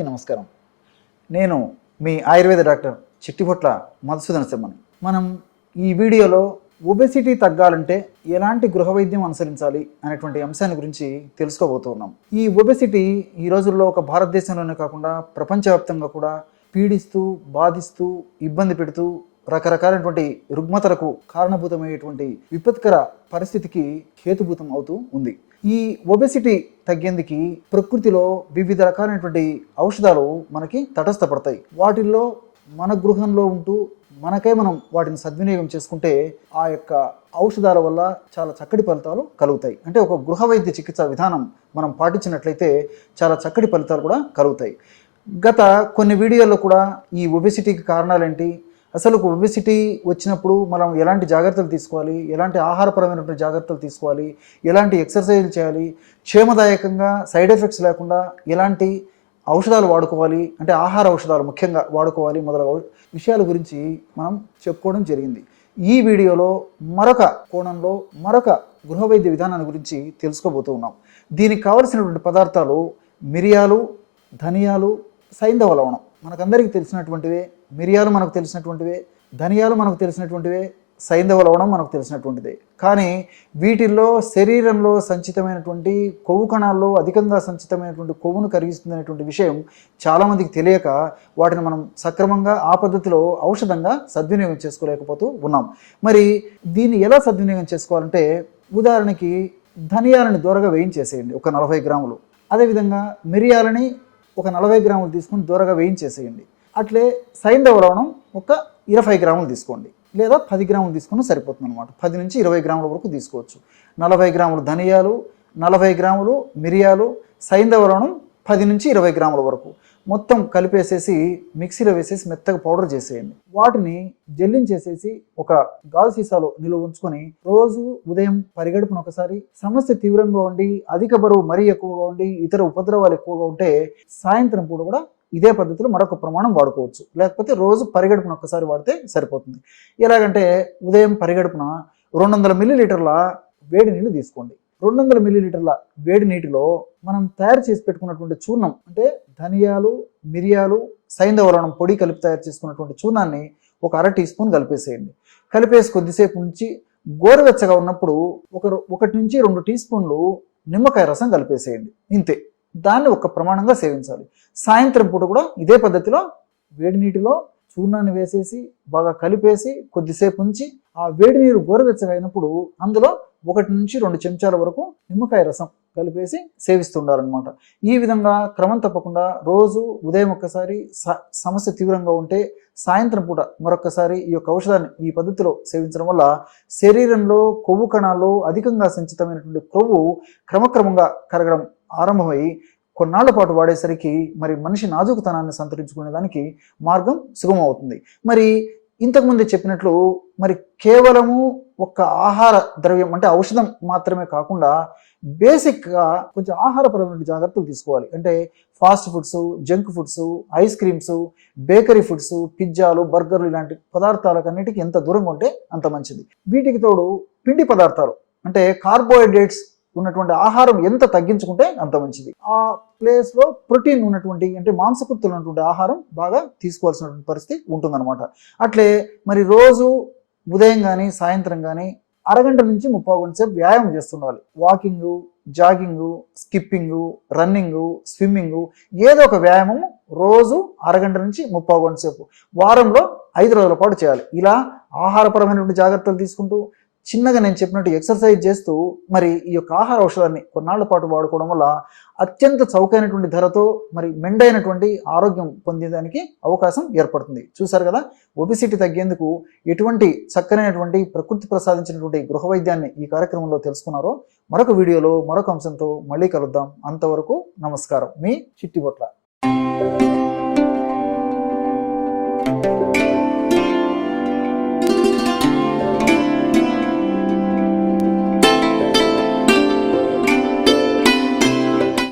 నమస్కారం. నేను మీ ఆయుర్వేద డాక్టర్ చిట్టిపొట్ల మధుసూదన శర్మని. మనం ఈ వీడియోలో ఒబెసిటీ తగ్గాలంటే ఎలాంటి గృహ వైద్యం అనుసరించాలి అనేటువంటి అంశాన్ని గురించి తెలుసుకోబోతున్నాం. ఈ ఒబెసిటీ ఈ రోజుల్లో ఒక భారతదేశంలోనే కాకుండా ప్రపంచవ్యాప్తంగా కూడా పీడిస్తూ బాధిస్తూ ఇబ్బంది పెడుతూ రకరకాలైనటువంటి రుగ్మతలకు కారణభూతమయ్యేటువంటి విపత్కర పరిస్థితికి హేతుభూతం అవుతూ ఉంది. ఈ ఒబెసిటీ తగ్గేందుకు ప్రకృతిలో వివిధ రకాలైనటువంటి ఔషధాలు మనకి తటస్థపడతాయి. వాటిల్లో మన గృహంలో ఉంటూ మనకే మనం వాటిని సద్వినియోగం చేసుకుంటే ఆ యొక్క ఔషధాల వల్ల చాలా చక్కటి ఫలితాలు కలుగుతాయి. అంటే ఒక గృహ వైద్య చికిత్స విధానం మనం పాటించినట్లయితే చాలా చక్కటి ఫలితాలు కూడా కలుగుతాయి. గత కొన్ని వీడియోల్లో కూడా ఈ ఒబెసిటీకి కారణాలేంటి? అసలు ఒబెసిటీ వచ్చినప్పుడు మనం ఎలాంటి జాగ్రత్తలు తీసుకోవాలి? ఎలాంటి ఆహారపరమైనటువంటి జాగ్రత్తలు తీసుకోవాలి? ఎలాంటి ఎక్సర్సైజ్లు చేయాలి? క్షేమదాయకంగా సైడ్ ఎఫెక్ట్స్ లేకుండా ఎలాంటి ఔషధాలు వాడుకోవాలి? అంటే ఆహార ఔషధాలు ముఖ్యంగా వాడుకోవాలి మొదలగు విషయాల గురించి మనం చెప్పుకోవడం జరిగింది. ఈ వీడియోలో మరొక కోణంలో మరొక గృహ వైద్య విధానాన్ని గురించి తెలుసుకోబోతూ ఉన్నాం. దీనికి కావలసినటువంటి పదార్థాలు మిరియాలు ధనియాలు సైంధవ లవణం. మనకందరికీ తెలిసినటువంటివే మిరియాలు మనకు తెలిసినటువంటివే ధనియాలు మనకు తెలిసినటువంటివే సైంధవ లవణం మనకు తెలిసినటువంటిదే. కానీ వీటిల్లో శరీరంలో సంచితమైనటువంటి కొవ్వు కణాల్లో అధికంగా సంచితమైనటువంటి కొవ్వును కరిగిస్తుందనేటువంటి విషయం చాలామందికి తెలియక వాటిని మనం సక్రమంగా ఆ పద్ధతిలో ఔషధంగా సద్వినియోగం చేసుకోలేకపోతూ ఉన్నాం. మరి దీన్ని ఎలా సద్వినియోగం చేసుకోవాలంటే ఉదాహరణకి ధనియాలని దూరగా వేయించేసేయండి ఒక నలభై గ్రాములు. అదేవిధంగా మిరియాలని ఒక నలభై గ్రాములు తీసుకుని దూరగా వేయించేసేయండి. అట్లే సైంధవ లవణం ఒక ఇరవై గ్రాములు తీసుకోండి. లేదా పది గ్రాములు తీసుకుని సరిపోతుంది అనమాట పది నుంచి ఇరవై గ్రాముల వరకు తీసుకోవచ్చు. నలభై గ్రాములు ధనియాలు నలభై గ్రాములు మిరియాలు సైంధవ లవణం పది నుంచి ఇరవై గ్రాముల వరకు. మొత్తం కలిపేసేసి మిక్సీలో వేసేసి మెత్తగా పౌడర్ చేసేయండి. వాటిని జల్లించేసేసి ఒక గాజు సీసాలో నిలువ ఉంచుకొని రోజు ఉదయం పరిగడుపున ఒకసారి సమస్య తీవ్రంగా ఉండి అధిక బరువు మరీ ఎక్కువగా ఉండి ఇతర ఉపద్రవాలు ఎక్కువగా ఉంటే సాయంత్రం పూట కూడా ఇదే పద్ధతిలో మరొక ప్రమాణం వాడుకోవచ్చు. లేకపోతే రోజు పరిగడుపున ఒక్కసారి వాడితే సరిపోతుంది. ఎలాగంటే ఉదయం పరిగడుపున రెండు వందల మిల్లీలీటర్ల వేడి నీళ్ళు తీసుకోండి. రెండు వందల మిల్లీలీటర్ల వేడి నీటిలో మనం తయారు చేసి పెట్టుకున్నటువంటి చూర్ణం అంటే ధనియాలు మిరియాలు సైంధవరణం పొడి కలిపి తయారు చేసుకున్నటువంటి చూర్ణాన్ని ఒక అర టీ స్పూన్ కలిపేసేయండి. కలిపేసి కొద్దిసేపు ఉంచి గోరువెచ్చగా ఉన్నప్పుడు ఒక ఒకటి నుంచి రెండు టీ స్పూన్లు నిమ్మకాయ రసం కలిపేసేయండి. ఇంతే. దాన్ని ఒక ప్రమాణంగా సేవించాలి. సాయంత్రం పూట కూడా ఇదే పద్ధతిలో వేడి నీటిలో చూర్ణాన్ని వేసేసి బాగా కలిపేసి కొద్దిసేపు ఉంచి ఆ వేడి నీరు గోరువెచ్చగా అయినప్పుడు అందులో ఒకటి నుంచి రెండు చెంచాల వరకు నిమ్మకాయ రసం కలిపేసి సేవిస్తుండాలన్నమాట. ఈ విధంగా క్రమం తప్పకుండా రోజు ఉదయం ఒక్కసారి స సమస్య తీవ్రంగా ఉంటే సాయంత్రం పూట మరొకసారి ఈ యొక్క ఔషధాన్ని ఈ పద్ధతిలో సేవించడం వల్ల శరీరంలో కొవ్వు కణాల్లో అధికంగా సంచితమైనటువంటి కొవ్వు క్రమక్రమంగా కరగడం ఆరంభమై కొన్నాళ్ళ పాటు వాడేసరికి మరి మనిషి నాజుకుతనాన్ని సంతరించుకునే దానికి మార్గం సుగమవుతుంది మరి ఇంతకుముందు చెప్పినట్లు మరి కేవలము ఒక ఆహార ద్రవ్యం అంటే ఔషధం మాత్రమే కాకుండా బేసిక్గా కొంచెం ఆహారపరమైన జాగ్రత్తలు తీసుకోవాలి. అంటే fast foods junk foods ice creams bakery foods పిజ్జాలు బర్గర్లు ఇలాంటి పదార్థాలకన్నిటికీ ఎంత దూరంగా ఉంటే అంత మంచిది. వీటికి తోడు పిండి పదార్థాలు అంటే కార్బోహైడ్రేట్స్ ఉన్నటువంటి ఆహారం ఎంత తగ్గించుకుంటే అంత మంచిది. ఆ ప్లేస్లో ప్రోటీన్ ఉన్నటువంటి అంటే మాంసకృత్తులు ఉన్నటువంటి ఆహారం బాగా తీసుకోవాల్సినటువంటి పరిస్థితి ఉంటుందన్నమాట. అట్లే మరి రోజు ఉదయం కానీ సాయంత్రం కానీ అరగంట నుంచి ముప్పై గంట సేపు వ్యాయామం చేస్తుండాలి. Walking jogging skipping running swimming ఏదో ఒక వ్యాయామం రోజు అరగంట నుంచి ముప్పై గంట సేపు. వారంలో ఐదు రోజుల పాటు చేయాలి. ఇలా ఆహారపరమైనటువంటి జాగ్రత్తలు తీసుకుంటూ చిన్నగా నేను చెప్పినట్టు ఎక్సర్సైజ్ చేస్తూ మరి ఈ యొక్క ఆహార ఔషధాన్ని కొన్నాళ్ళ పాటు వాడుకోవడం వల్ల అత్యంత చౌకైనటువంటి ధరతో మరి మెండైనటువంటి ఆరోగ్యం పొందేదానికి అవకాశం ఏర్పడుతుంది. చూసారు కదా? ఒబిసిటీ తగ్గేందుకు ఎటువంటి చక్కనైనటువంటి ప్రకృతి ప్రసాదించినటువంటి గృహ వైద్యాన్ని ఈ కార్యక్రమంలో తెలుసుకున్నారో మరొక వీడియోలో మరొక అంశంతో మళ్ళీ కలుద్దాం. అంతవరకు నమస్కారం. మీ చిట్టిబొట్ల